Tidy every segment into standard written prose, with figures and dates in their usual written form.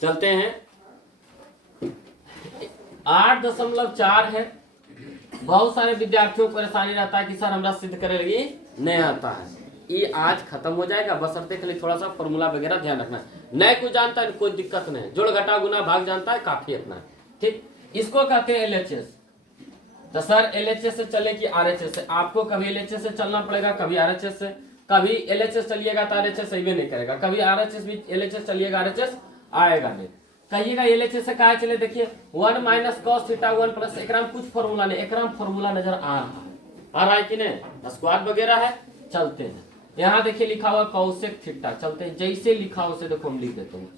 चलते हैं 8.4 है। बहुत सारे विद्यार्थियों को परेशानी रहता है कि सर हमरा सिद्ध करे लगी नहीं आता है। ये आज खत्म हो जाएगा, बशर्ते खाली थोड़ा सा फॉर्मूला वगैरह ध्यान रखना। नहीं कुछ जानता है कोई दिक्कत नहीं, जोड़ घटा गुना भाग जानता है काफी अपना। ठीक, इसको कहते हैं LHS। तो सर LHS से चले कि RHS से? आपको कभी LHS से चलना पड़ेगा, कभी RHS से। कभी LHS चलिएगा तो RHS सही भी नहीं करेगा, कभी RHS भी LHS चलिएगा RHS आएगा नहीं। कहिएगा LHS से कहा चले, देखिए 1 माइनस कॉस थीटा 1 प्लस, एकरा में कुछ फॉर्मूला नहीं, एकरा में फॉर्मूला नजर आ रहा है कि नहीं? स्क्वायर वगैरह है। चलते हैं, यहाँ देखिए लिखा हुआ कौसेक थीटा। चलते हैं, जैसे लिखा हो उसे देखो हम लिख देते हैं।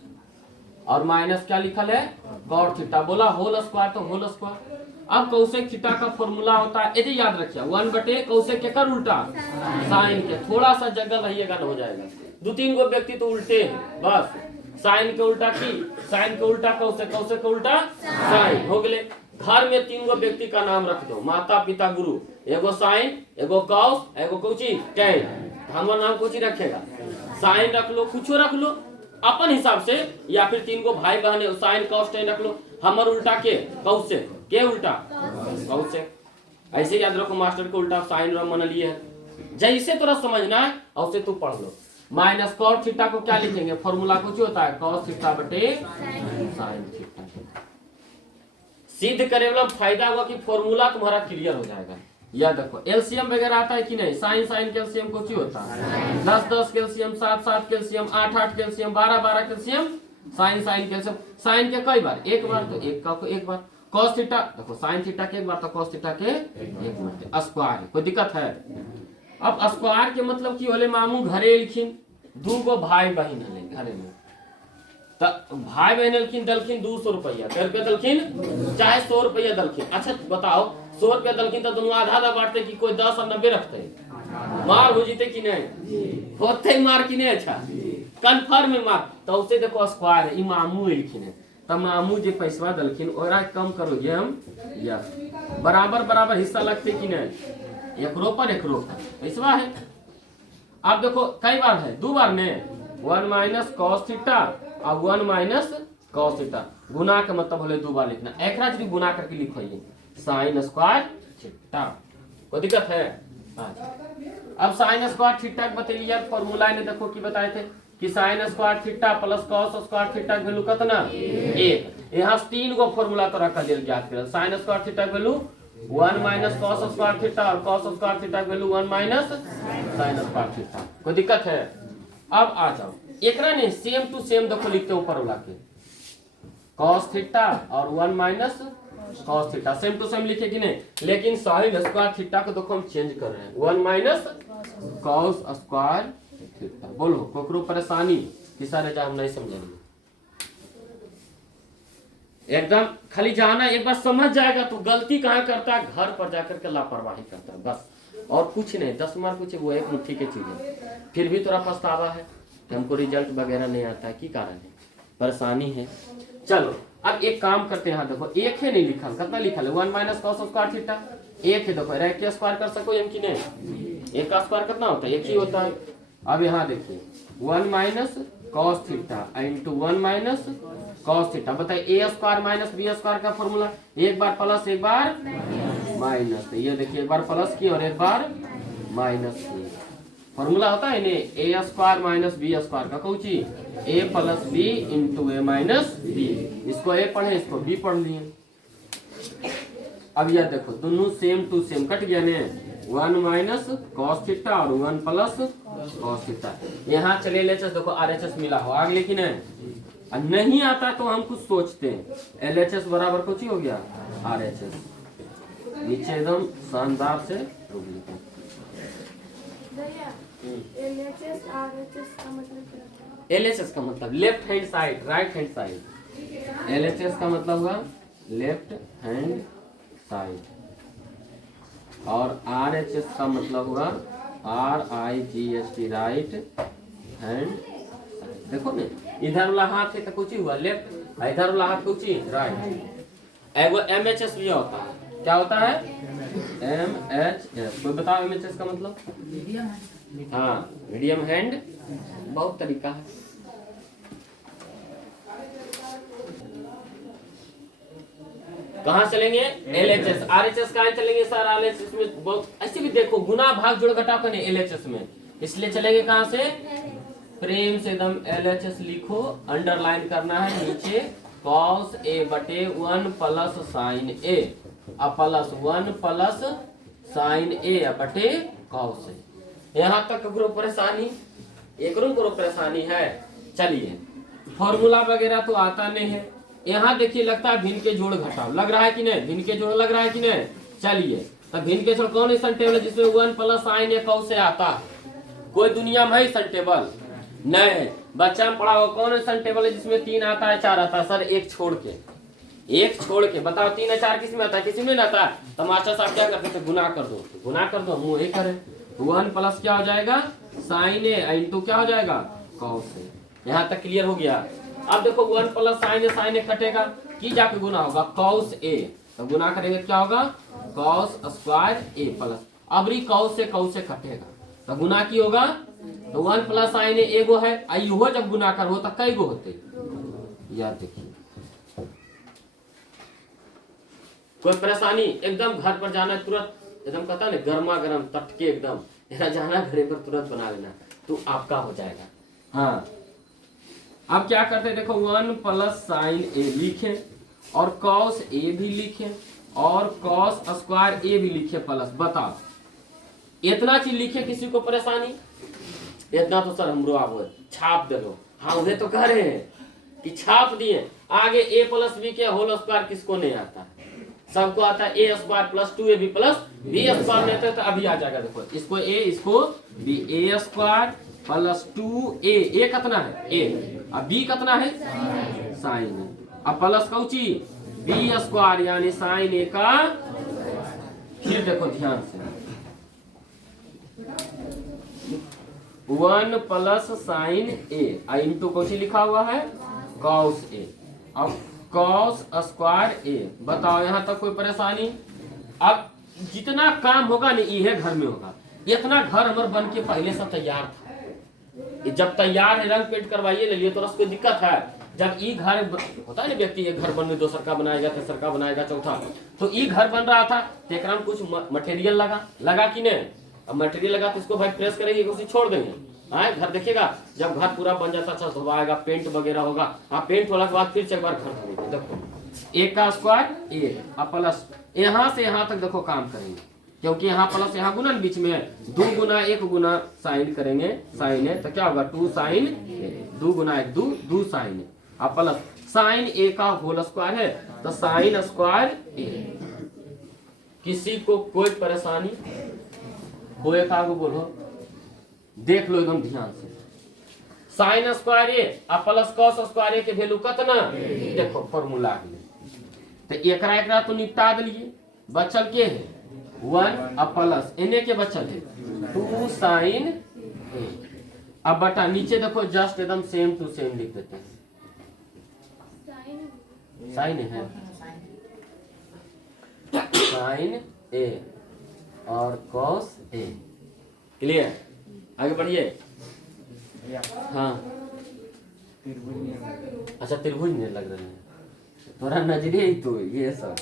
और माइनस क्या लिखल है? Cot theta. बोला होल स्क्वायर तो होल स्क्वायर। अब कौसेक थीटा का फॉर्मूला होता है, यदि याद रखिए 1 बटे कौसेक के कर उल्टा साइन के। थोड़ा सा जगह रहिएगा हो जाएगा। 2-3 गो व्यक्ति तो उल्टे हैं, बस साइन के उल्टा की, साइन के उल्टा कौसेक, कौसेक के उल्टा साइन हो गए। घर में 3 गो व्यक्ति का नाम रख दो, माता पिता गुरु, एगो साइन, एगो कौस, एगो कौची टेन। हमारा नाम कौची रखेगा? साइन रख लो, कुछ रख लो अपन हिसाब से, या फिर 3 गो भाई बहन साइन कौस टेन रख लो। हमर उल्टा के कौसेक, के उल्टा कौसेक। ऐसे याद रखो, मास्टर के उल्टा साइन मन लिए है। जैसे तोरा समझना है वैसे तू पढ़ लो। माइनस कॉट थीटा को क्या लिखेंगे? फॉर्मूला कुछ होता है कॉस थीटा बटे साइन थीटा। सिद्ध करे वाला फायदा हुआ कि फॉर्मूला तुम्हारा क्लियर हो जाएगा। याद रखो, एलसीएम वगैरह आता है कि नहीं? साइन साइन कैल्शियम कुछ होता है, 10 calcium, 7 calcium, 8 calcium, 12 calcium, sine sine calcium. Sine के कई बार? एक बार, तो एक का को एक बार। कॉस थीटा देखो, साइन थीटा के एक बार तो कॉस थीटा के एक बार। स्क्वायर कोई दिक्कत है? अब स्क्वायर के मतलब की होले, मामू घरे लिखिन 2 गो भाई बहन है घरे में, तो भाई बहन लखिन दलखिन 200 रुपया, कै रुपया दलखिन? चाहे 100 रुपया दलखिन। अच्छा बताओ, 100 रुपया दलखिन तो दोनों आधा आधा बांटते कि कोई 10 और 90 रखते? मार हो जीते कि नहीं? होते मार कि नहीं? अच्छा कन्फर्म में मार। तो उसे देखो स्क्वायर है, मामू लिखिन है, तब मामू जो पैसा दलखिन और कम करोगे हम, यस बराबर बराबर हिस्सा लगते कि नहीं? एक रो पर एक रो पैसा है। अब देखो कई बार है, 2 बार ने 1 माइनस कॉस थीटा और 1 माइनस कॉस थीटा। गुना का मतलब होले 2 बार लिखना। एक रात भी गुना करके लिखो ये साइन स्क्वायर थीटा। कोई दिक्कत है? अब साइन स्क्वायर थीटा बतलिए फॉर्मूला ने देखो कि बताए थे कि sign square theta plus cos square theta value कितना? 1। यहाँ 3 गो फॉर्मूला तो रखा दिया ज्ञात कर। Sine square theta value 1 minus cos square theta और cos square theta value 1 minus sine square theta. कोई दिक्कत है? अब आ जाओ, एकरा ने सेम टू सेम देखो लिखते ऊपर वाला के कॉस थीटा और 1 minus cos theta same to same लिखे कि नहीं? लेकिन साइन स्क्वायर थीटा को देखो हम चेंज कर रहे हैं, 1 माइनस कॉस स्क्वायर थीटा। बोलो कोकरो परेशानी कि सारे जा हम नहीं समझेंगे? एकदम खाली जाना, एक बार समझ जाएगा तो गलती कहाँ करता है? घर पर जाकर के लापरवाही करता है, बस और कुछ नहीं। 10 मार्क कुछ वो एक मुट्ठी की चीज है, फिर भी थोड़ा पछतावा है कि हमको रिजल्ट वगैरह नहीं आता है। की कारण है? परेशानी है। चलो अब एक काम करते हैं, यहाँ देखो एक है नहीं लिखा, कितना लिखा है? 1 माइनस कॉस स्क्वायर थीटा। एक है देखो, एक के स्क्वायर कर सको हम कि नहीं? एक का स्क्वायर कितना होता है? एक ही होता है। अब यहाँ देखिए 1 minus cos theta into 1 minus cos theta. बताइए a square minus B square का फॉर्मूला, एक बार प्लस एक बार माइनस। ये देखिए एक बार प्लस की और एक बार माइनस की फॉर्मूला होता है इन्हें a square minus B square का कौची a plus B into A minus B. इसको a पढ़े, इसको b पढ़ लिए। अब यह देखो दोनों सेम टू सेम कट गया ने, 1 माइनस कॉस थीटा और 1 प्लस कॉस थीटा। यहाँ चले LHS देखो RHS मिला हो आगे, लेकिन नहीं आता तो हम कुछ सोचते हैं। LHS बराबर कुछ ही हो गया RHS, नीचे एकदम शानदार से LHS का मतलब left hand side, right hand side. LHS का मतलब हुआ लेफ्ट हैंड साइड और RHS का मतलब हुआ RIGHT राइट हैंड साइड। देखो ना, इधर वाला हाथ है तो कुछ ही हुआ लेफ्ट, इधर वाला हाथ कुछ ही राइट। एगो MHS भी होता है, क्या होता है? MHS। कोई बताओ MHS का मतलब? हाँ मीडियम हैंड, बहुत तरीका है। कहाँ चलेंगे LHS, RHS कहाँ चलेंगे सर RHS में बहुत ऐसे भी देखो गुना भाग जोड़ घटाव करने LHS में, इसलिए चलेंगे कहाँ से प्रेम से एकदम LHS लिखो, अंडरलाइन करना है नीचे cos A बटे 1 plus sign A plus 1 plus sign A बटे cos A। यहाँ तक करो परेशानी, एक करो परेशानी है। चलिए फॉर्मूला वगैरह तो आता नहीं है, यहाँ देखिए लगता है भिन्न के जोड़ घटाव लग रहा है कि नहीं, भिन्न के जोड़ लग रहा है कि नहीं। चलिए तब भिन्न के जोड़ कौन ऐसा टेबल है जिसमें 1 plus sign A cos A आता है? कोई दुनिया में है ऐसा टेबल? नहीं। बच्चा में पढ़ा हुआ कौन ऐसा टेबल है जिसमें 3 आता है 4 आता है? सर एक छोड़ के बताओ 3 या 4 किसी में आता है? किसी में नहीं आता। तो मास्टर साहब क्या करते थे, गुना कर दो मुँह ही करे। 1 प्लस क्या हो जाएगा साइन A इंटू क्या हो जाएगा cos A। यहाँ तक क्लियर हो गया। अब देखो 1 प्लस साइन A कटेगा की जाके गुना होगा cos A, तो गुना करेंगे क्या होगा cos स्क्वायर A प्लस, अब cos से कटेगा तो गुना की होगा, तो 1 प्लस साइन A एगो है, आई हो जब गुना कर हो तो कई गो होते यार। देखिए कोई परेशानी, एकदम घर पर जाना तुरंत, एकदम कहता है गर्मा गर्म तटके एकदम जाना घरे पर तुरंत बना लेना तो आपका हो जाएगा। हाँ अब क्या करते हैं देखो 1 प्लस साइन A लिखे और cos A भी लिखे और cos स्क्वायर A भी लिखे प्लस। बताओ इतना चीज लिखे किसी को परेशानी? इतना तो सर हमरो आप छाप दे लो। हाँ उन्हें तो कह रहे हैं कि छाप दिए, आगे A प्लस B के होल स्क्वायर किसको नहीं आता? सबको आता है A square plus 2AB plus B square में तो अभी आ जाएगा। देखो इसको A इसको B, A square plus 2A, A कितना है A, अब B कितना है साइन, अब प्लस कौची B स्क्वायर यानी साइन A का। फिर देखो ध्यान से 1 plus sign A into Cauchy लिखा हुआ है cos A, अब cos स्क्वायर A। बताओ यहाँ तक कोई परेशानी? अब जितना काम होगा ना ये घर में होगा, इतना घर हमारे बन के पहले से तैयार था। जब तैयार है रंग पेंट करवाइए ले लिए तो कोई दिक्कत है। जब ये घर होता है ना व्यक्ति एक घर बनने दूसर का बनाएगा तीसर का बनाएगा चौथा, तो ये घर बन रहा था तो एक कुछ मटेरियल लगा कि नहीं? अब मटेरियल लगा तो इसको भाई प्रेस करेंगे उसे छोड़ देंगे, हाँ घर देखिएगा जब घर पूरा बन जाता अच्छा धोवाएगा पेंट वगैरह होगा, हाँ पेंट होने के बाद फिर से एक बार घर धोएंगे। देखो A का स्क्वायर A प्लस यहाँ से यहाँ तक देखो काम करेंगे, क्योंकि यहाँ प्लस यहाँ गुना बीच में है, 2 गुना 1 गुना साइन करेंगे साइन है तो क्या होगा 2 साइन A, 2 गुना 1 2 साइन है, अब प्लस साइन A का होल स्क्वायर है तो साइन स्क्वायर A। किसी को कोई परेशानी हो? एक आगो बोलो, देख लो एकदम ध्यान से। Sine square A plus cos square A के वैल्यू कितना? देखो फॉर्मूला तो एकरा तो निपटा दिए, बचल के है 1 प्लस एने के बचल है 2 साइन A। अब बटा नीचे देखो जस्ट एकदम सेम टू सेम लिख देते हैं, साइन है साइन A और cos A। क्लियर? आगे बढ़िए। हाँ अच्छा त्रिभुज नहीं लग रहा है थोड़ा नजरिए ही तो ये सब।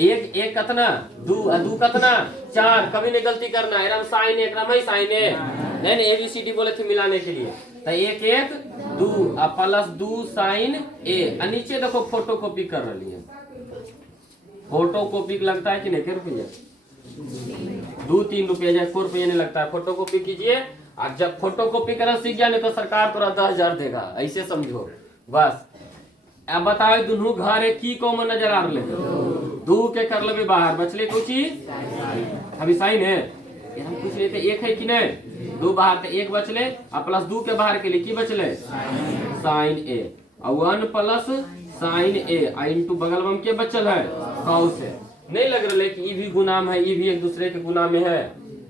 एक कितना 2 कितना 4, कभी नहीं गलती करना, एकदम साइन एक रम साइन है नहीं ABCD बोले थे मिलाने के लिए, तो 1 2 प्लस 2 साइन A। नीचे देखो फोटो कॉपी कर रही है, फोटो कॉपी लगता है कि नहीं? क्या रुपया 2-3 रुपया जाए 4 रुपया नहीं लगता है, फोटो कॉपी कीजिए। और जब फोटो कॉपी करना सीख गया नहीं तो सरकार तोरा 10,000 देगा, ऐसे समझो बस। अब बताओ दोनों घर है की कॉमन नजर आ रहे? 2 के कर लेबे बाहर बचले कुछ अभी साइन है हम कुछ लेते 1 है कि नहीं? 2 बाहर तो 1 बचले प्लस 2 के बाहर के लिए की बचले साइन A और 1 प्लस साइन A इंटू बगल में के बचल है cos है। नहीं लग रहा है कि ये भी गुनाम है ये भी एक दूसरे के गुना में है,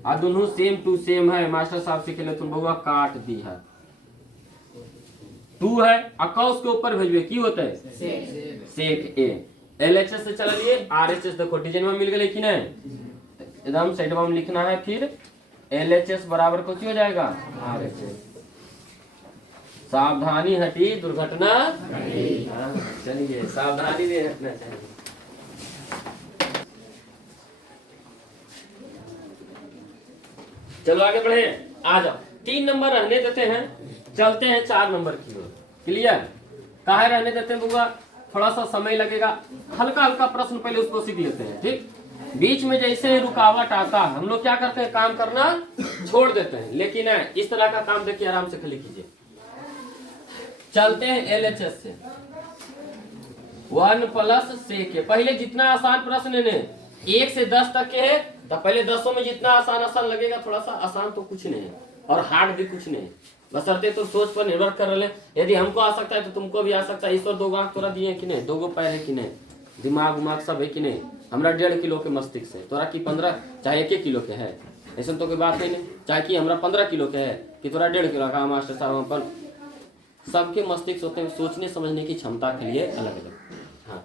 और दोनों सेम टू सेम है। मास्टर साहब से कहले तुम बउआ काट दी है 2 है और cos के ऊपर भेजबे की होता है सेक A। LHS से चल लिए RHS देखो डिजाइन में मिल गए कि नहीं? एकदम साइड में लिखना है, फिर LHS बराबर कुछ हो जाएगा RHS। सावधानी हटी दुर्घटना नहीं। हाँ, चलिए सावधानी नहीं हटना चाहिए। चलो आगे बढ़े, आ जाओ। 3 नंबर रहने देते हैं, चलते हैं 4 नंबर की ओर। क्लियर? काहे रहने देते हैं बुआ, थोड़ा सा समय लगेगा, हल्का हल्का प्रश्न पहले उसको सीख लेते हैं। ठीक, बीच में जैसे रुकावट आता है हम लोग क्या करते हैं, काम करना छोड़ देते हैं। लेकिन इस तरह का काम देखिए, आराम से खाली कीजिए। चलते हैं LHS से 1 प्लस से के। पहले जितना आसान प्रश्न ने 1 से 10 तक के है, तो पहले 10 में जितना आसान आसान लगेगा, थोड़ा सा आसान तो कुछ नहीं है और हार्ड भी कुछ नहीं है, बशर्ते तो सोच पर निर्भर कर रहे। यदि हमको आ सकता है तो तुमको भी आ सकता है। ईश्वर 2 आंख तोरा दिए कि नहीं, 2 पैर है कि नहीं, दिमाग उमाग सब है कि नहीं। हमरा 1.5 किलो के मस्तिष्क है, तोरा की 15 चाहे 1 किलो के है, ऐसा तो कोई बात नहीं। चाहे कि हमरा 15 किलो के है कि तोरा 1.5 किलो का। मास्टर साहब अपन सबके मस्तिष्क होते हैं, सोचने समझने की क्षमता के लिए अलग अलग। हाँ,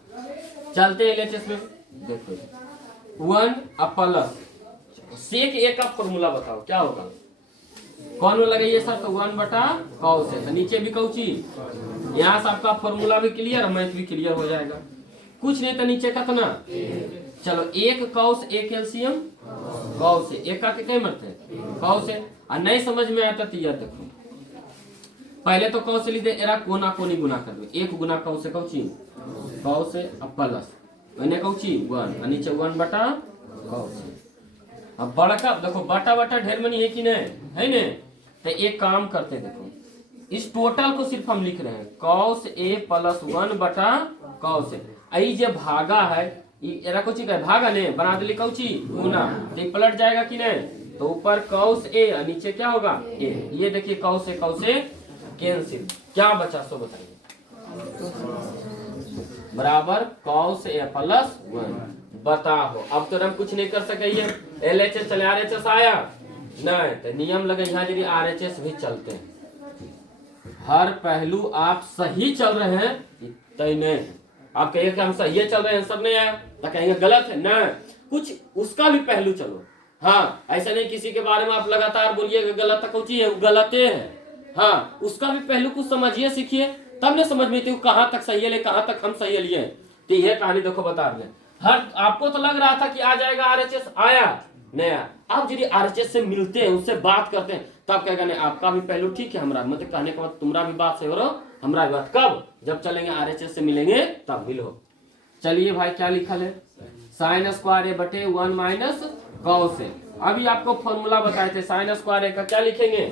चलते हैं LHS में। देखो 1 प्लस सेक ए का फॉर्मूला बताओ क्या होगा। कौन में लगाइए सर, तो 1 बटा कॉस है, तो नीचे भी कौची, यहाँ से आपका फॉर्मूला भी क्लियर, मैथ भी क्लियर हो जाएगा। कुछ नहीं तो नीचे कितना, चलो 1 कॉस एक एलसीएम कॉस है, एक का क्या मत है कॉस है। और नहीं समझ में आता तो यह देखो, पहले तो कॉस से लीजिए, एरा कोना कोनी गुना कर दो, 1 गुना कॉस से कौची कॉस है, अब प्लस मैंने कौची 1 और नीचे 1 बटा कॉस है। अब बड़ा देखो बटा बटा ढेर मनी है कि नहीं है ने, तो एक काम करते देखो, इस टोटल को सिर्फ हम लिख रहे हैं कॉस ए प्लस 1 बटा कॉस ए। आई जे भागा है एरा कुछ का भागा ने बना दिली कौची गुना, तो पलट जाएगा कि नहीं, तो ऊपर कॉस ए और नीचे क्या होगा ए। ये देखिए कॉस ए कैंसिल, क्या बचा सो बताइए, बराबर कॉस ए प्लस 1। बताओ अब तो हम कुछ नहीं कर सके। LHS चले RHS आया नहीं, तो नियम लगे यहाँ यदि RHS भी चलते हैं, हर पहलू आप सही चल रहे हैं तय नहीं, आप कहिए कि हम सही चल रहे हैं सब नहीं आया, तो कहेंगे गलत है ना, कुछ उसका भी पहलू चलो। हाँ, ऐसा नहीं किसी के बारे में आप लगातार बोलिए गलत कुछ है, गलत है। हाँ, उसका भी पहलू कुछ समझिए सीखिए, तब ने समझ में कहाँ तक सही है, कहाँ तक हम सही लिए। तो यह कहानी देखो बता रहे, हर आपको तो लग रहा था कि आ जाएगा RHS, आया नहीं आया। आप यदि RHS से मिलते हैं, उससे बात करते हैं, तब कहेगा नहीं आपका भी पहलू ठीक है, हमरा मतलब कहने का मतलब तुम्हारा भी बात सही हो रहा, हमरा भी बात। कब, जब चलेंगे RHS से मिलेंगे तब मिलो। चलिए भाई क्या लिखा है, साइन स्क्वायर ए बटे 1 माइनस कॉस ए। अभी आपको फॉर्मूला बताए थे साइन स्क्वायर ए का, क्या लिखेंगे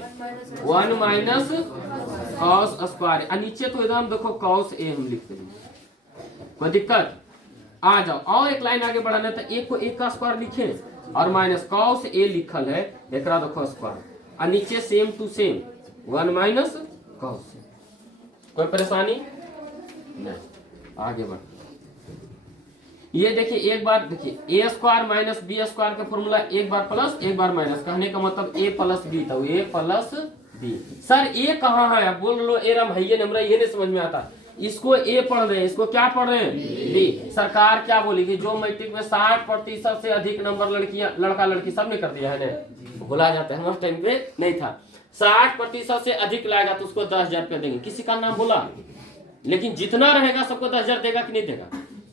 1 माइनस कॉस स्क्वायर ए, नीचे तो एकदम देखो कॉस ए हम लिख देंगे, कोई दिक्कत। आ जाओ और एक लाइन आगे बढ़ाना, तो एक को 1 का स्क्वायर लिखे और माइनस कॉस ए लिखल है, एक देखो स्क्वायर और नीचे same to same 1 minus cos A. कोई परेशानी नहीं, आगे बढ़। ये देखिए एक बार देखिए ए स्क्वायर माइनस बी स्क्वायर का फॉर्मूला, एक बार प्लस एक बार माइनस, कहने का मतलब ए प्लस बी था, ए प्लस बी। सर ए कहाँ है, आप बोल लो ए राम है, हमरा ये नहीं समझ में आता। इसको ए पढ़ रहे हैं, इसको क्या पढ़ रहे हैं बी। सरकार क्या बोलेगी, जो मैट्रिक में 60% से अधिक नंबर लड़कियां लड़का लड़की सब ने कर दिया है ना, भुला जाते हैं, हमारे टाइम पे नहीं था। 60% से अधिक लाएगा तो उसको 10,000 रुपया देंगे, किसी का नाम बोला, लेकिन जितना रहेगा सबको 10,000 देगा कि नहीं देगा,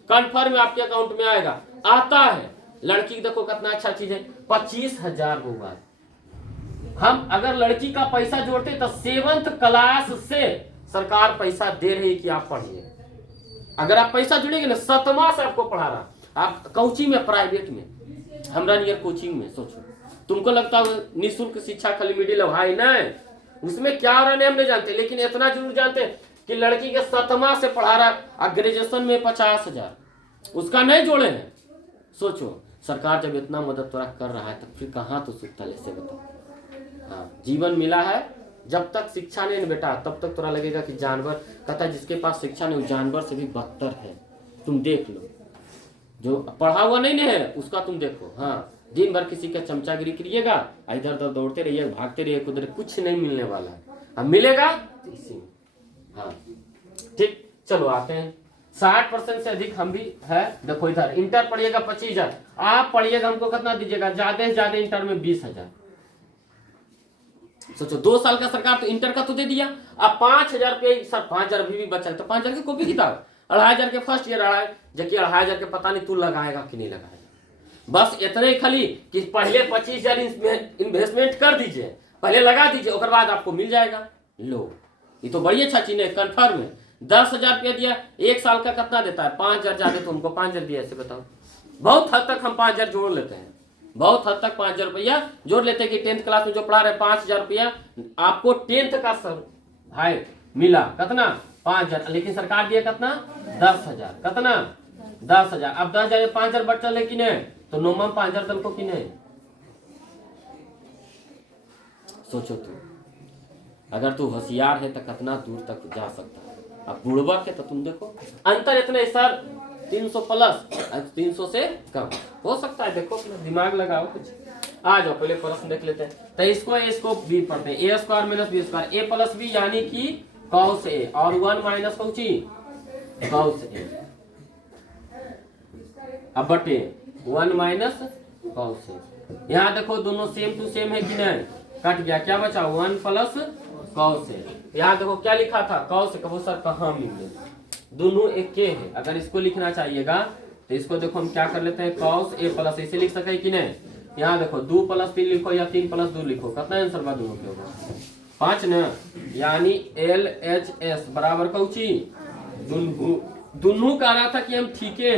कन्फर्म आपके अकाउंट में आएगा, आता है। लड़की देखो कितना अच्छा चीज है, 25,000 हुआ है। हम अगर लड़की का पैसा जोड़ते तो 7th क्लास से सरकार पैसा दे रही है कि आप पढ़िए। अगर आप पैसा जुड़ेंगे ना, 7वां से आपको पढ़ा रहा, आप कोचिंग में प्राइवेट में, हमरा नियर कोचिंग में। सोचो तुमको लगता है निःशुल्क शिक्षा खाली मिडिल भाई, नहीं, उसमें क्या रहने हम नहीं जानते, लेकिन इतना जरूर जानते कि लड़की के 7वां से पढ़ा रहा और ग्रेजुएशन में 50,000 उसका नहीं जोड़े हैं। सोचो सरकार जब इतना मदद तोरा कर रहा है, तो फिर कहाँ तो सुखता ले से बताओ। हाँ, जीवन मिला है, जब तक शिक्षा नहीं बेटा तब तक तोरा लगेगा कि जानवर, कहता जिसके पास शिक्षा नहीं वो जानवर से भी बदतर है। तुम देख लो, जो पढ़ा हुआ नहीं है उसका तुम देखो। हाँ, दिन भर किसी का चमचागिरी करिएगा, इधर उधर दौड़ते रहिए, भागते रहिए, कुछ कुछ नहीं मिलने वाला है। अब मिलेगा इसी। हाँ ठीक, चलो आते हैं। 60% से अधिक हम भी है। देखो इधर इंटर पढ़िएगा 25,000, आप पढ़िएगा हमको कितना दीजिएगा, ज्यादा से ज्यादा इंटर में 20,000। सोचो 2 साल का सरकार तो इंटर का तो दे दिया, अब 5,000 रुपये सर 5,000 अभी भी बचा है तो 5,000 की कॉपी किताब, 2,500 के फर्स्ट ईयर अढ़ाई, जबकि 2,500 के पता नहीं तू लगाएगा कि नहीं लगाएगा। बस इतने ही खाली कि पहले 25,000 इन्वेस्टमेंट कर दीजिए, पहले लगा दीजिए, उसके बाद आपको मिल जाएगा। लो ये तो बड़ी अच्छा चीज है, कन्फर्म है। 10,000 रुपया दिया, 1 साल का कितना देता है? 5,000 ज्यादा, तो उनको 5,000 दिया, ऐसे बताओ। बहुत हद तक हम 5,000 जोड़ लेते हैं, बहुत हद तक 5,000 रुपया जोड़ लेते हैं कि 10th क्लास में जो पढ़ा रहे 5,000 रुपया आपको 10th का है मिला, कितना? 5,000, लेकिन सरकार दिया कितना? 10,000, कितना? 10,000। अब 10,000 5,000 बचल है कि नहीं, तो नोमम 5,000 तल को कि नहीं? सोचो तू, अगर तू होशियार है तो कितना दूर तक जा सकता है। अब बुढ़वा के तो तुम देखो अंतर इतने सर 300 प्लस 300 से कम हो सकता है। देखो अपना दिमाग लगाओ, कुछ आ जाओ, पहले प्रश्न देख लेते हैं। तो इसको बी पढ़ते हैं, ए स्क्वायर माइनस बी स्क्वायर, ए प्लस बी यानी कि कॉस ए, और 1 माइनस कौची कॉस ए, अब बटे 1 माइनस कॉस ए। यहाँ देखो दोनों सेम टू सेम है कि नहीं, कट गया, क्या बचा? 1 प्लस कॉस ए। यहाँ देखो क्या लिखा था? Cos A. कहो सर कहाँ मिले, दोनों एक के है। अगर इसको लिखना चाहिएगा तो इसको देखो हम क्या कर लेते हैं, कॉस ए प्लस, इसे लिख सके कि नहीं? यहाँ देखो 2 प्लस 3 लिखो या 3 प्लस 2 लिखो, कितना आंसर बा दोनों के होगा? 5 न, यानी LHS बराबर कौची दोनों कह रहा था कि हम ठीक है।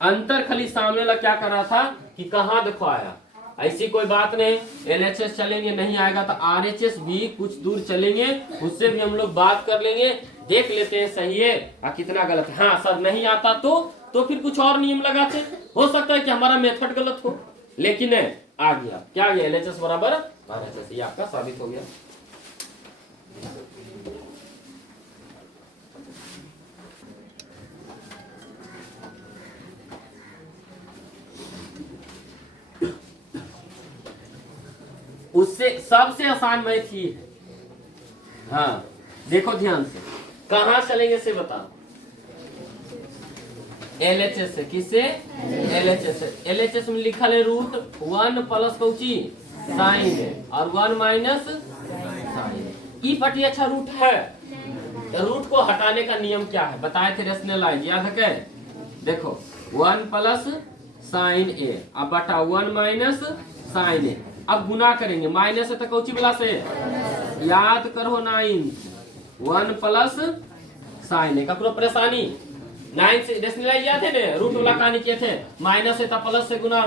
अंतर खाली सामने वाला क्या कर रहा था कि कहाँ देखो आया, ऐसी कोई बात नहीं। LHS चलेंगे, नहीं आएगा तो RHS भी कुछ दूर चलेंगे, उससे भी हम लोग बात कर लेंगे, देख लेते हैं सही है या कितना गलत है। हाँ सर नहीं आता तो फिर कुछ और नियम लगाते, हो सकता है कि हमारा मेथड गलत हो, लेकिन आ गया, क्या आ गया? LHS बराबर RHS, ये आपका साबित हो गया। उससे सबसे आसान मैथ ही है। हाँ देखो ध्यान से, कहां चलेंगे से बताओ। LHS से, किससे? LHS से। LHS में लिखा है रूट 1 प्लस कौची साइन है, और 1 माइनस साइन। ई पटी अच्छा रूट है, रूट को हटाने का नियम क्या है बताए थे, रेशनलाइज याद है क्या? देखो 1 प्लस साइन ए, अब बटा 1 माइनस साइन ए। अब गुना करेंगे, माइनस है तो कौची वाला से याद करो 9, 1 प्लस साइन ए। ककरो परेशानी 9 से रेशनलाइज याद है ना, रूट वाला कहानी किए थे, माइनस है तो प्लस से गुना,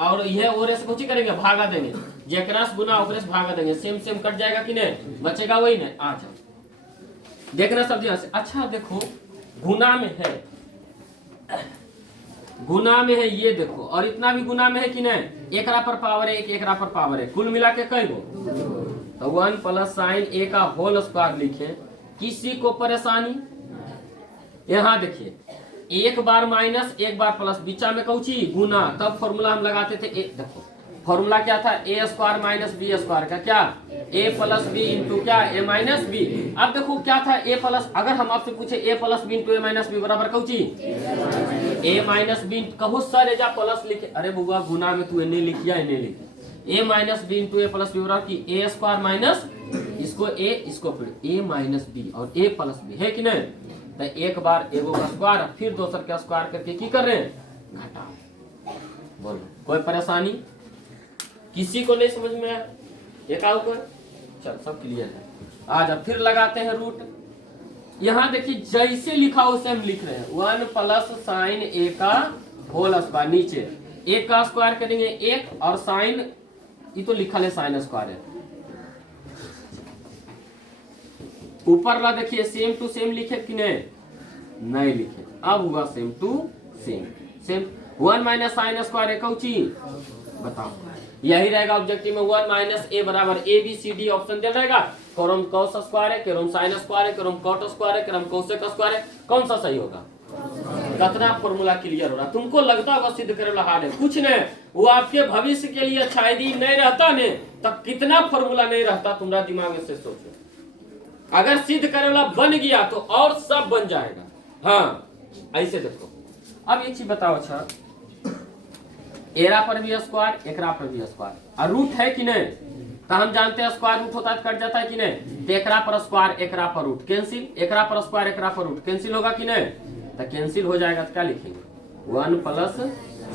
और यह ओरे से कौची करेंगे, भागा देंगे, जेकरा से गुना ओकरे से भागा देंगे, सेम सेम कट जाएगा कि नहीं, बचेगा वही ना। आ जाओ देखना सब ध्यान से। अच्छा देखो गुना में है, गुना में है, ये देखो, और इतना भी गुना में है कि नहीं, एकरा पर पावर है, एक पर पावर है, कुल मिला के कई गो, तो 1 प्लस साइन ए का होल स्क्वायर लिखे। किसी को परेशानी? यहाँ देखिए, एक बार माइनस एक बार प्लस, बीचा में कौची गुना, तब फॉर्मूला हम लगाते थे। देखो फॉर्मूला क्या था, ए स्क्वायर माइनस बी स्क्वायर का, क्या ए प्लस बी इंटू क्या ए माइनस बी। अब देखो क्या था, ए प्लस, अगर हम आपसे पूछे ए plus B into A minus B बराबर कौची ए माइनस बी, कहो सर एजा प्लस लिखे, अरे बुआ गुना में तू एने लिखिया एने लिखे, ए माइनस बी इंटू ए प्लस बी बराबर की ए स्क्वायर माइनस, इसको ए इसको फिर ए माइनस बी और ए प्लस बी है कि नहीं। तो एक बार एगो का स्क्वायर फिर दोसर का स्क्वायर करके की कर रहे हैं, घटाओ। बोलो कोई परेशानी? किसी को नहीं समझ में आया? एक आओ कर, चल सब क्लियर है। आज अब फिर लगाते हैं रूट। यहाँ देखिए जैसे लिखा उसे हम लिख रहे हैं, 1 प्लस साइन ए का होल स्क्वायर, नीचे एक का स्क्वायर करेंगे एक, और साइन ये तो लिखा है साइन स्क्वायर है, ऊपर ला देखिए सेम टू सेम लिखे कि नहीं लिखे, अब हुआ same to same. Same 1 minus sine square है कौची बताओ, यही रहेगा ऑब्जेक्टिव में। 1 माइनस ए बराबर A B C D option दे रहेगा, कोरम कॉस स्क्वायर है, कोरम साइन स्क्वायर है, कोरम कॉट स्क्वायर है, कोरम कोसेक स्क्वायर है, कौन सा सही होगा? कितना फॉर्मूला क्लियर हो रहा? तुमको लगता होगा सिद्ध करे वाला हार्ड है, कुछ नहीं, वो आपके भविष्य के लिए शायद ही नहीं रहता ने, तब कितना फॉर्मूला नहीं रहता तुम्हारा दिमाग में से सोचो। अगर सिद्ध करे वाला बन गया तो और सब बन जाएगा। हाँ ऐसे देखो, अब ये चीज बताओ, अच्छा एरा पर भी स्क्वायर एकरा पर भी स्क्वायर, और रूट है कि नहीं, तो हम जानते हैं स्क्वायर रूट होता है तो कट जाता है कि नहीं, तो एकरा पर स्क्वायर एकरा पर रूट कैंसिल, एकरा पर स्क्वायर एकरा पर रूट कैंसिल होगा कि नहीं, तो कैंसिल हो जाएगा तो क्या लिखेंगे 1 प्लस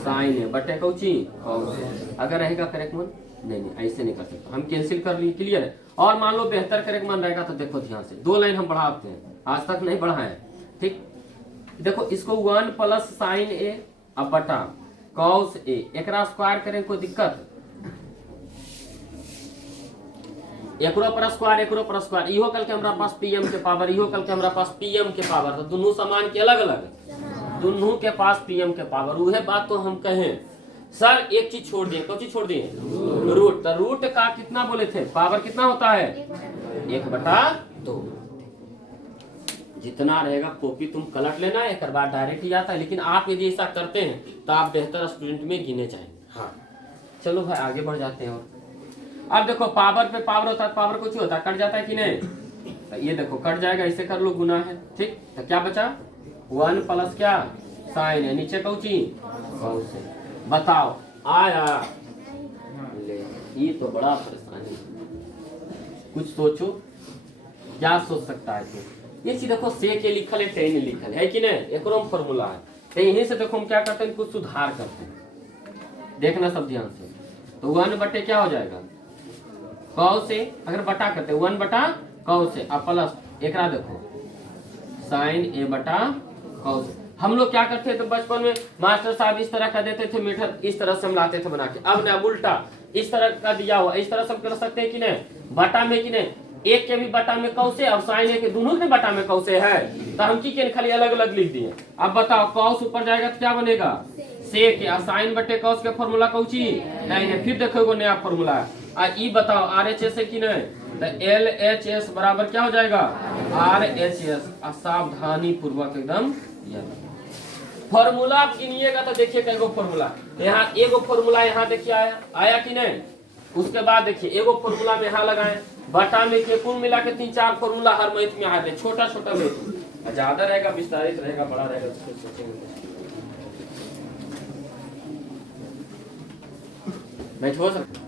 साइन ए बटे कौची कॉस। अगर रहेगा करेक्ट मन, नहीं ऐसे नहीं कर सकते हम, कैंसिल कर लिए क्लियर है। और मान लो बेहतर करेक्ट मन रहेगा तो देखो ध्यान से 2 लाइन हम बढ़ाते हैं, आज तक नहीं बढ़ाए ठीक। देखो इसको 1 प्लस साइन ए अब बटा कॉस ए, एकरा स्क्वायर करें कोई दिक्कत, एकरो पर स्क्वायर एकरो पर स्क्वायर, इहो कल के हमरा पास पीएम के पावर, इहो कल के हमरा पास पीएम के पावर, तो दोनों समान के अलग अलग, दोनों के पास पीएम के पावर। वह बात तो हम कहें सर एक चीज छोड़ दिए, कौन चीज छोड़ दिए, रूट। तो रूट का कितना बोले थे, पावर कितना होता है 1/2, जितना रहेगा कॉपी तुम कलट लेना, एक बार डायरेक्ट ही आता है, लेकिन आप यदि ऐसा करते हैं तो आप बेहतर स्टूडेंट में गिने जाएंगे। हाँ चलो भाई आगे बढ़ जाते हैं। और अब देखो पावर पे पावर होता है, पावर कुछ होता है कट जाता है कि नहीं, तो ये देखो कट जाएगा, इसे कर लो गुना है ठीक। तो क्या बचा 1 प्लस क्या साइन है, नीचे कौची कॉस है। बताओ आया, ले ये तो बड़ा परेशानी, कुछ सोचो क्या सोच सकता है तू। ये चीज देखो से के लिखल है टेन लिखल है कि नहीं, एकरो में फॉर्मूला है, तो यहीं से देखो हम क्या करते हैं कुछ सुधार करते हैं, देखना सब ध्यान से। तो 1 बटे क्या हो जाएगा कॉस से, अगर बटा करते 1 बटा कॉस से अब प्लस एकरा देखो साइन ए बटा कॉस। हम लोग क्या करते थे तो बचपन में मास्टर साहब इस तरह का देते थे मेथड, इस तरह से हम लाते थे बना के। अब ना उल्टा इस तरह का दिया हुआ, इस तरह से हम कर सकते हैं कि नहीं, बटा में कि नहीं, एक के भी बटा में कौसे और साइन ए के दोनों के बटा में कौसे है, तो हम की खाली अलग अलग लिख दिए। अब बताओ कॉस ऊपर जाएगा तो क्या बनेगा सेक, या साइन बटे कॉस के फॉर्मूला कौची नहीं है, फिर देखो नया फॉर्मूला है। ई बताओ RHS है कि नहीं, तो LHS बराबर क्या हो जाएगा RHS। सावधानी पूर्वक एकदम फॉर्मूला आप गिनिएगा तो देखिए कई गो फॉर्मूला, यहाँ एगो फॉर्मूला यहाँ देखिए आया कि नहीं, उसके बाद देखिए एगो फॉर्मूला में यहाँ लगाए, बटा में के कुल मिला के 3-4 फॉर्मूला हर मैथ में आते, छोटा छोटा मैथ, ज्यादा रहेगा विस्तारित रहेगा बड़ा रहेगा तो सोचेंगे मैथ हो सकता।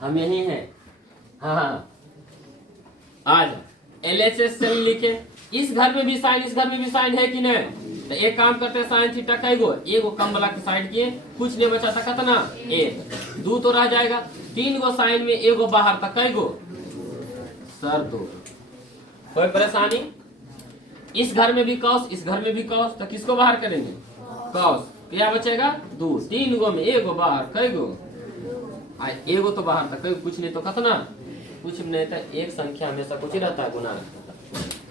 हम यही हैं, हाँ आज LHS से लिखे, इस घर में भी साइन इस घर में भी साइन है कि नहीं, तो एक काम करते हैं साइन थीटा कई गो, एगो कम वाला के साइड किए, कुछ नहीं बचा था कितना 1, 2 तो रह जाएगा, 3 गो साइन में एगो बाहर था कई गो सर 2। कोई परेशानी, इस घर में भी कॉस इस घर में भी कॉस, तो किसको बाहर करेंगे कॉस, क्या बचेगा 2, 3 गो में एगो बाहर कई गो, एगो तो बाहर था कई, कुछ नहीं तो कितना कुछ नहीं था, एक संख्या हमेशा कुछ ही रहता है गुना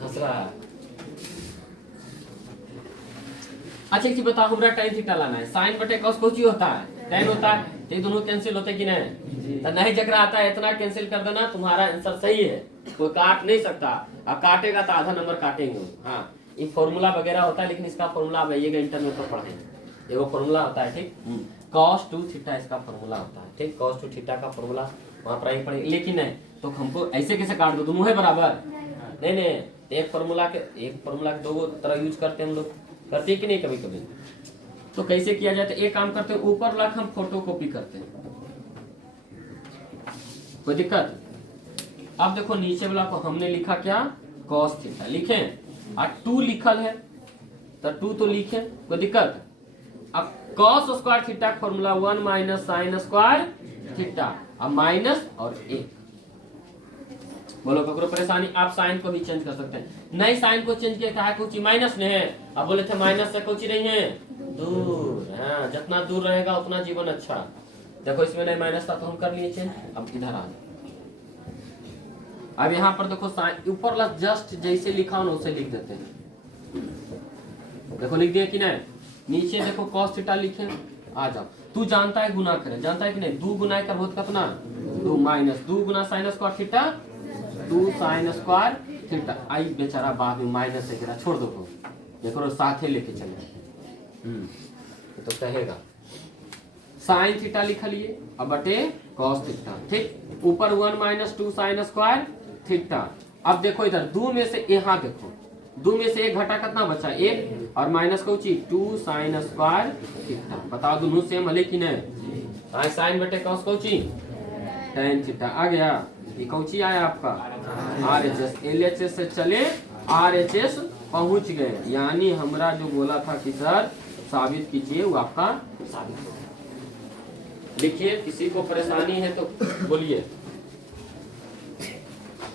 हंस रहा है। अच्छा एक चीज बताओ, हमरा tan थीटा लाना है, साइन बटे कॉस कुछ ही होता है tan होता है, तो दोनों कैंसिल होते कि नहीं, तो नहीं जकरा आता है इतना कैंसिल कर देना, तुम्हारा आंसर सही है, कोई काट नहीं सकता, अब काटेगा तो आधा नंबर काटेंगे। हाँ ये फॉर्मूला वगैरह होता है, लेकिन इसका फॉर्मूला अब आइएगा इंटरनेट पर पढ़ेंगे, एगो फॉर्मूला होता है ठीक, cos 2 थीटा इसका फॉर्मूला होता है ठीक, cos 2 थीटा का फॉर्मूला वहां पर आई पड़ेगी, लेकिन नहीं तो हमको ऐसे कैसे काट दो, दोनों है बराबर, नहीं एक फॉर्मूला के 2 तरह यूज करते हैं हम लोग, करते हैं कि नहीं कभी कभी, तो कैसे किया जाए, तो एक काम करते हैं ऊपर वाला हम फोटो कॉपी करते हैं, कोई दिक्कत। अब देखो नीचे वाला को हमने लिखा क्या cos थीटा लिखे, और 2 लिखल है तो 2 तो लिखे, कोई दिक्कत। अब cos स्क्वायर थीटा का formula 1 minus sine square theta, अब माइनस और 1, बोलो ककरो परेशानी, आप साइन को भी चेंज कर सकते हैं, नहीं साइन को चेंज किया क्या है कुछ माइनस नहीं है, अब बोले थे माइनस से कुछ नहीं है दूर, हाँ जितना दूर रहेगा उतना जीवन अच्छा। देखो इसमें नहीं माइनस था तो हम कर लिए चेंज, अब इधर आ अब यहाँ पर देखो साइन ऊपर ला जस्ट जैसे लिखा हो उसे लिख देते हैं, देखो लिख दिया कि नहीं, नीचे देखो cos थीटा लिखे, आ जाओ, तू जानता है गुना करे, जानता है कि नहीं, 2 गुना कर बहुत कितना 2 माइनस 2 गुना sine square theta 2 sine square theta, आई बेचारा बाद में माइनस से गिरा, छोड़ दो देखो साथ ही लेके चले, तो कहेगा साइन थीटा लिख लिए, अब बटे cos थीटा ठीक, ऊपर 1 माइनस 2 साइन स्क्वायर थीटा। अब देखो इधर 2 में से यहाँ देखो 2 में से 1 घटा कितना बचा 1 और minus Cauchy 2 sine square theta. बताओ दोनों सेम हले कि नहीं? हाँ साइन बटे कॉस कौची tan थीटा आ गया। ये कौची आया आपका RHS। LHS से चले RHS पहुंच गए, यानी हमरा जो बोला था कि सर साबित कीजिए वो आपका साबित हो गया। लिखिए, किसी को परेशानी है तो बोलिए,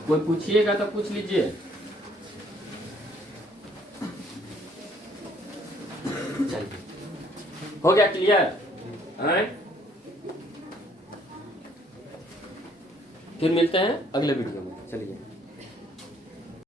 कोई पूछिएगा तो पूछ लीजिए। चलिए हो गया क्लियर? फिर मिलते हैं अगले वीडियो में। चलिए।